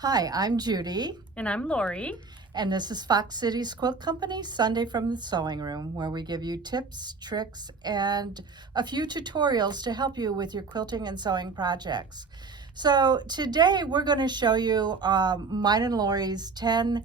Hi, I'm Judy, And I'm Lori. and this is Fox City's Quilt Company, Sunday from the Sewing Room, where we give you tips, tricks, and a few tutorials to help you with your quilting and sewing projects. So today we're going to show you mine and Lori's 10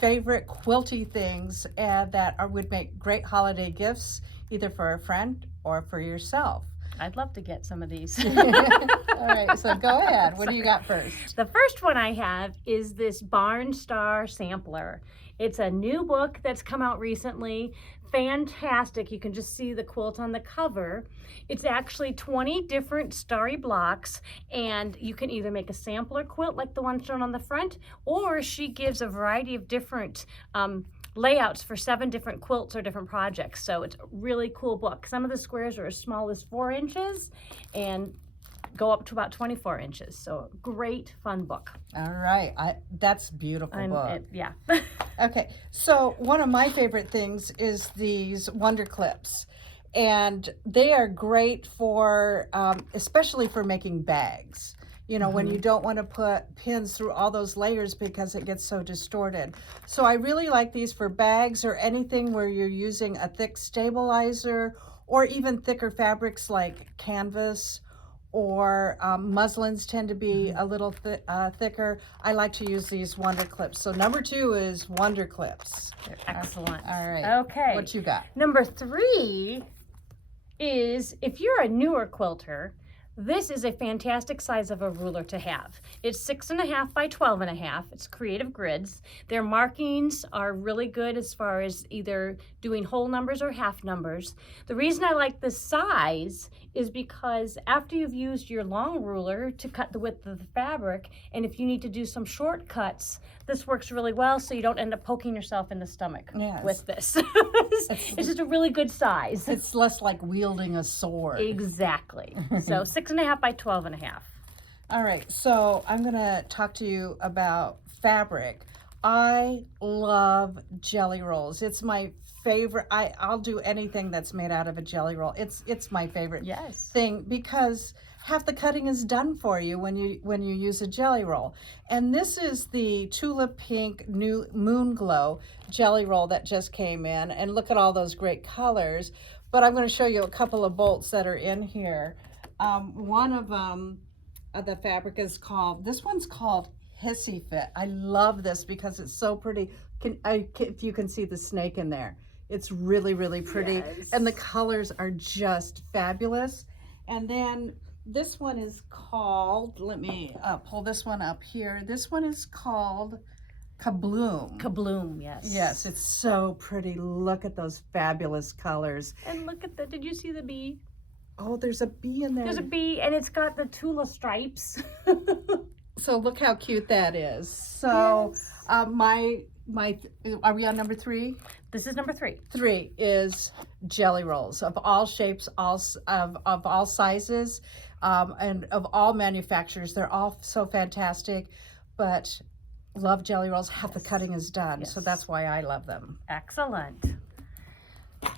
favorite quilty things would make great holiday gifts, either for a friend or for yourself. I'd love to get some of these. All right, so go ahead. What do you got first? The first one I have is this Barn Star Sampler. It's a new book that's come out recently. Fantastic. You can just see the quilt on the cover. It's actually 20 different starry blocks, and you can either make a sampler quilt like the one shown on the front, or she gives a variety of different layouts for 7 different quilts or different projects. So it's a really cool book. Some of the squares are as small as 4 inches and go up to about 24 inches. So great fun book. All right, that's a beautiful book. Yeah. Okay, so one of my favorite things is these Wonder Clips, and they are great for, especially for making bags. You know, when you don't want to put pins through all those layers because it gets so distorted. So I really like these for bags or anything where you're using a thick stabilizer, or even thicker fabrics like canvas, or muslins tend to be a little thicker. I like to use these Wonder Clips. So number 2 is Wonder Clips. They're excellent. All right. Okay. What you got? Number 3 is, if you're a newer quilter, this is a fantastic size of a ruler to have. It's 6.5 by 12.5. It's creative grids. Their markings are really good as far as either doing whole numbers or half numbers. The reason I like this size is because after you've used your long ruler to cut the width of the fabric, and if you need to do some shortcuts, this works really well so you don't end up poking yourself in the stomach with this. It's just a really good size. It's less like wielding a sword. Exactly. So 6.5 by 12.5. All right, so I'm going to talk to you about fabric. I love jelly rolls. It's my favorite. I'll do anything that's made out of a jelly roll. It's my favorite thing, because half the cutting is done for you when you use a jelly roll. And this is the Tulip Pink New Moon Glow jelly roll that just came in, and look at all those great colors. But I'm going to show you a couple of bolts that are in here. One of them, the fabric is called, this one's called Hissy Fit. I love this because it's so pretty. If you can see the snake in there, it's really, really pretty. And the colors are just fabulous. And then this one is called, let me pull this one up here. This one is called Kabloom. Kabloom, yes. Yes, it's so pretty. Look at those fabulous colors. And look at did you see the bee? Oh, there's a bee in there. There's a bee, and it's got the Tula stripes. So look how cute that is. So are we on number 3? This is number 3. 3 is jelly rolls of all shapes, of all sizes, and of all manufacturers. They're all so fantastic, but love jelly rolls. Half the cutting is done, so that's why I love them. Excellent.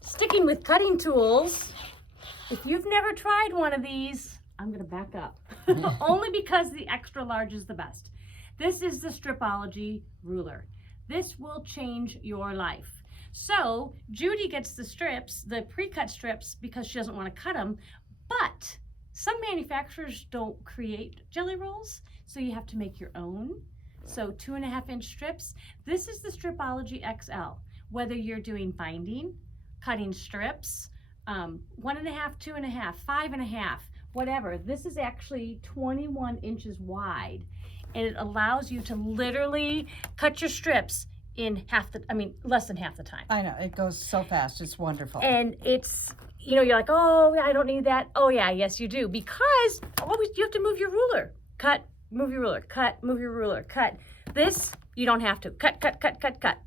Sticking with cutting tools, if you've never tried one of these, I'm going to back up. Only because the extra large is the best. This is the Stripology ruler. This will change your life. So Judy gets the strips, the pre-cut strips, because she doesn't want to cut them, but some manufacturers don't create jelly rolls, so you have to make your own. So 2.5-inch strips. This is the Stripology XL. Whether you're doing binding, cutting strips, 1.5, 2.5, 5.5, whatever. This is actually 21 inches wide, and it allows you to literally cut your strips in less than half the time. I know, it goes so fast. It's wonderful. And it's, you're like, oh, I don't need that. Oh yeah, yes you do, because always you have to move your ruler. Cut, move your ruler, cut, move your ruler, cut. This, you don't have to. Cut, cut, cut, cut, cut.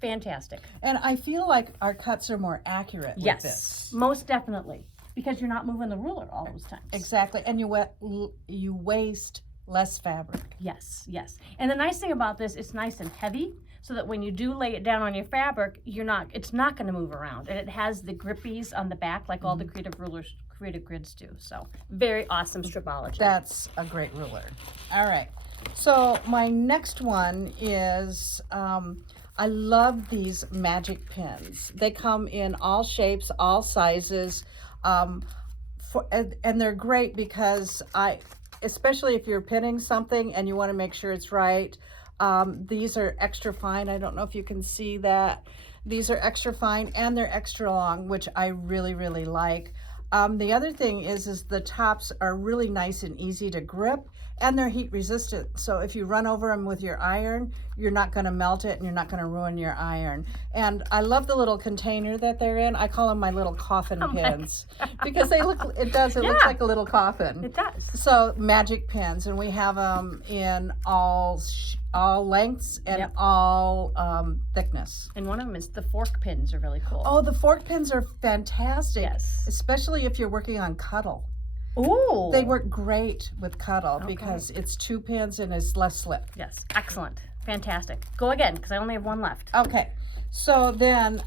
Fantastic. And I feel like our cuts are more accurate with this. Yes, most definitely, because you're not moving the ruler all those times. Exactly, and you waste less fabric. Yes, yes. And the nice thing about this, it's nice and heavy, so that when you do lay it down on your fabric, it's not going to move around. And it has the grippies on the back, like all the creative grids do. So very awesome Stripology. That's a great ruler. All right. So my next one is, I love these magic pins. They come in all shapes, all sizes, and they're great because especially if you're pinning something and you want to make sure it's right. These are extra fine. I don't know if you can see that. These are extra fine and they're extra long, which I really, really like. The other thing is the tops are really nice and easy to grip, and they're heat resistant. So if you run over them with your iron, you're not going to melt it and you're not going to ruin your iron. And I love the little container that they're in. I call them my little coffin pins because it looks like a little coffin. It does. So magic pins, and we have them in all lengths and all thickness. And one of them is the fork pins are really cool. Oh, the fork pins are fantastic. Yes. Especially if you're working on cuddle. Ooh. They work great with cuddle because it's 2 pins and it's less slip. Yes, excellent. Fantastic. Go again, because I only have one left. Okay, so then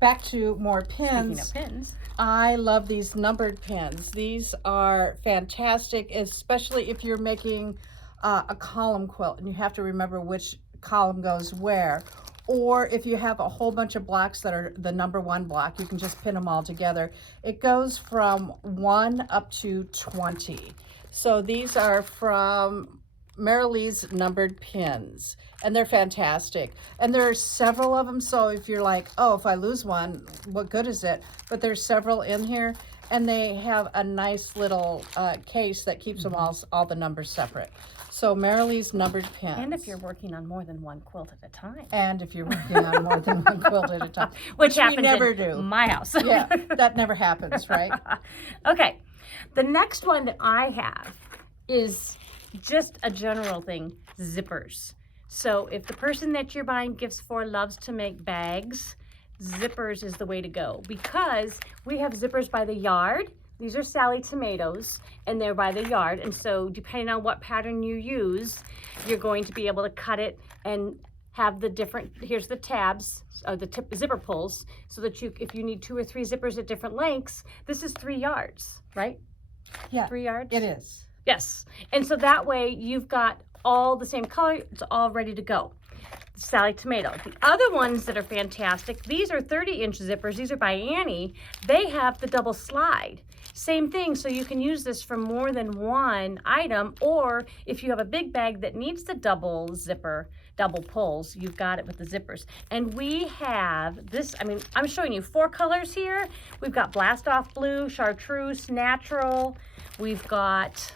back to more pins. Speaking of pins. I love these numbered pins. These are fantastic, especially if you're making a column quilt and you have to remember which column goes where. Or if you have a whole bunch of blocks that are the number 1 block, you can just pin them all together. It goes from 1 up to 20. So these are from Marilee's numbered pins, and they're fantastic. And there are several of them, so if you're like, oh, if I lose one, what good is it? But there's several in here, and they have a nice little case that keeps them all the numbers separate. So Marilee's numbered pins. And if you're working on more than one quilt at a time. And if you're working on more than one quilt at a time. Which happens we never in do. My house. Yeah, that never happens, right? Okay. The next one that I have is just a general thing, zippers. So if the person that you're buying gifts for loves to make bags, zippers is the way to go, because we have zippers by the yard. These are Sally tomatoes, and they're by the yard. And so depending on what pattern you use, you're going to be able to cut it and have the different, here's the tabs, the zipper pulls, so that if you need 2 or 3 zippers at different lengths, this is 3 yards, right? Yeah. 3 yards? It is. Yes. And so that way you've got all the same color, it's all ready to go. Sally tomato. The other ones that are fantastic, these are 30-inch zippers. These are by Annie. They have the double slide. Same thing, so you can use this for more than one item, or if you have a big bag that needs the double zipper, double pulls, you've got it with the zippers. And we have this, I mean, I'm showing you 4 colors here. We've got Blast Off Blue, Chartreuse, Natural. We've got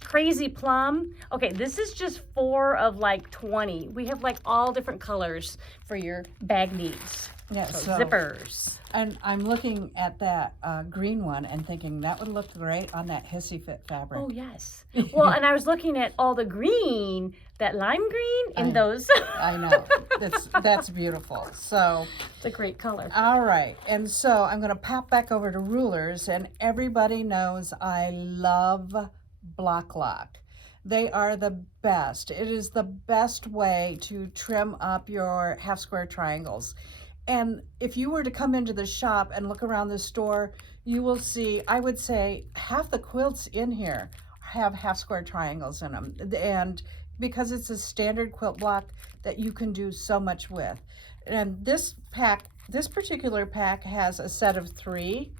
Crazy Plum. Okay, this is just 4 of like 20. We have like all different colors for your bag needs. Yeah, so zippers. And I'm looking at that green one and thinking that would look great on that Hissy Fit fabric. Oh, yes. Well, and I was looking at all the green, that lime green in those. I know. That's beautiful. So it's a great color. All right. And so I'm going to pop back over to rulers, and everybody knows I love Block Lock. They are the best. It is the best way to trim up your half square triangles. And if you were to come into the shop and look around the store, you will see, I would say, half the quilts in here have half square triangles in them. And because it's a standard quilt block that you can do so much with. And this particular pack has a set of 3.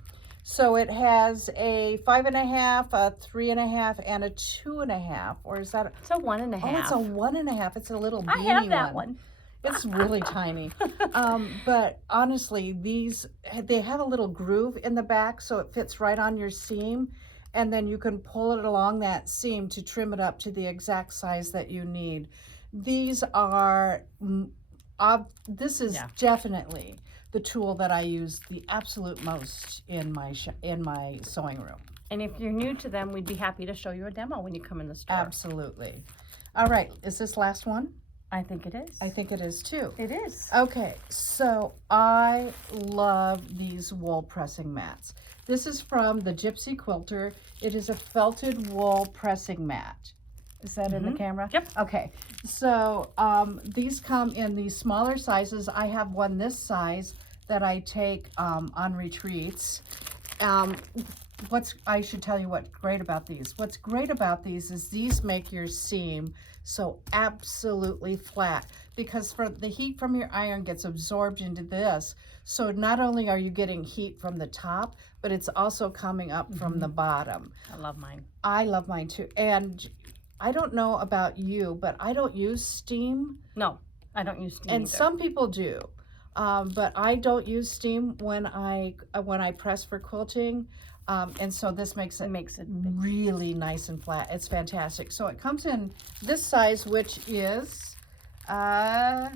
So it has a 5.5, a 3.5, and a 2.5. Or is that? It's a 1.5. Oh, it's a 1.5. It's a little beanie one. I have that one. It's really tiny. But honestly, they have a little groove in the back, so it fits right on your seam. And then you can pull it along that seam to trim it up to the exact size that you need. These are, this is definitely the tool that I use the absolute most in my sewing room. And if you're new to them, we'd be happy to show you a demo when you come in the store. Absolutely. All right, is this last one? I think it is. I think it is too. It is. Okay, so I love these wool pressing mats. This is from the Gypsy Quilter. It is a felted wool pressing mat. Is that in the camera? Yep. Okay, so these come in these smaller sizes. I have one this size that I take on retreats. I should tell you what's great about these. What's great about these is these make your seam so absolutely flat, because for the heat from your iron gets absorbed into this. So not only are you getting heat from the top, but it's also coming up from the bottom. I love mine. I love mine too. And I don't know about you, but I don't use steam. No, I don't use steam And either. some people do. But I don't use steam when I press for quilting. And so this makes it really nice and flat. It's fantastic. So it comes in this size, which is not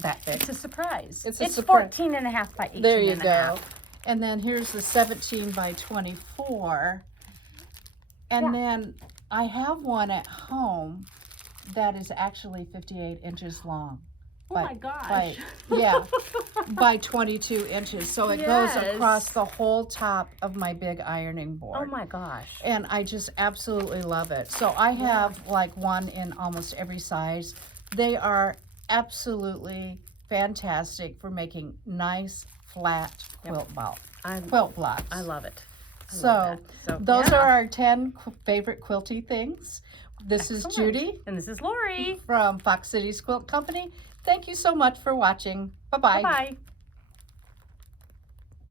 that big. It's a surprise. It's It's surprise. 14 and a half by 18 There you and a go. half. And then here's the 17 by 24. And then I have one at home that is actually 58 inches long. Oh my gosh. By 22 inches. So it goes across the whole top of my big ironing board. Oh my gosh. And I just absolutely love it. So I have like one in almost every size. They are absolutely fantastic for making nice, flat quilt blocks. I love it. So those are our 10 favorite quilty things. This is Judy. And this is Lori. From Fox Cities Quilt Company. Thank you so much for watching. Bye-bye. Bye-bye.